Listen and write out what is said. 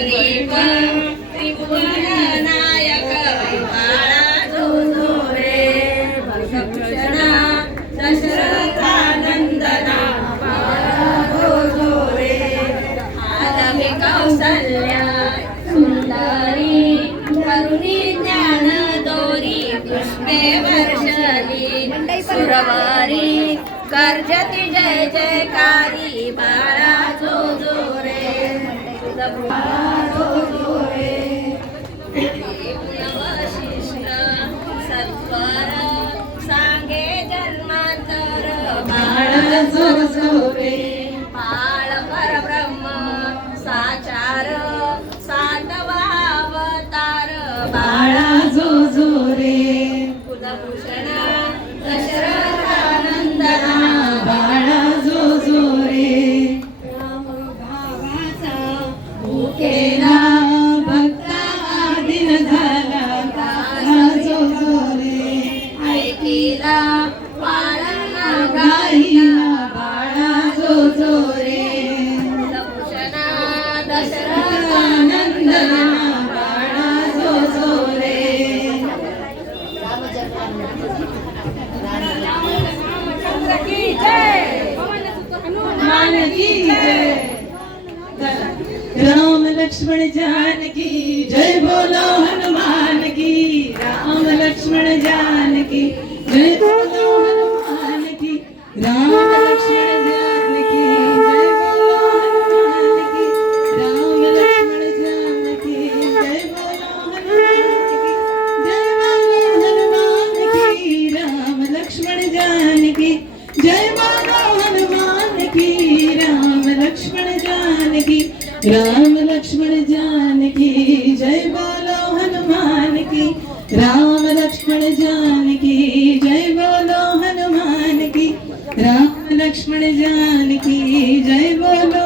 प्रदीप त्रिभुवन नायक बाळा जो जो रे भक्तभूषण दशरथानंदना बाळा जो जो रे आदमी कौसल्या सुंदरी करुणी ज्ञान दोरी पुष्पे वर्षली सुरवारी कर्जती जय जयकारी बाळा जो जो रे बाळा जो जो रे वशिष्ठ सत्वर सांगे जन्मांतर बाळा जो जो रे बाळ परब्रह्म साचार सातवा अवतार बाळा जो जो रे कुलभूषण दशरथानंदना बाळा जो जो रे राम भावाचा भूकेला भक्ता आदिन झाला बाळा जो जो रे ऐकिला पाळणा गाईला बाळा जो जो रे कुलभूषण दशरथानंदना बाळा जो जो रे रामचंद्र की जय हनुमान की जय राम लक्ष्मण जानकी जय बोलो हनुमान की राम लक्ष्मण जानकी जय बोलो हनुमान की राम लक्ष्मण जानकी जय बोलो हनुमान की राम लक्ष्मण जानकी जय बोलो हनुमान की राम लक्ष्मण जानकी जय बोलो हनुमान की राम लक्ष्मण जानकी राम लक्ष्मण जानकी जय बोलो हनुमान की राम लक्ष्मण जानकी जय बोलो हनुमान की राम लक्ष्मण जानकी जय बोलो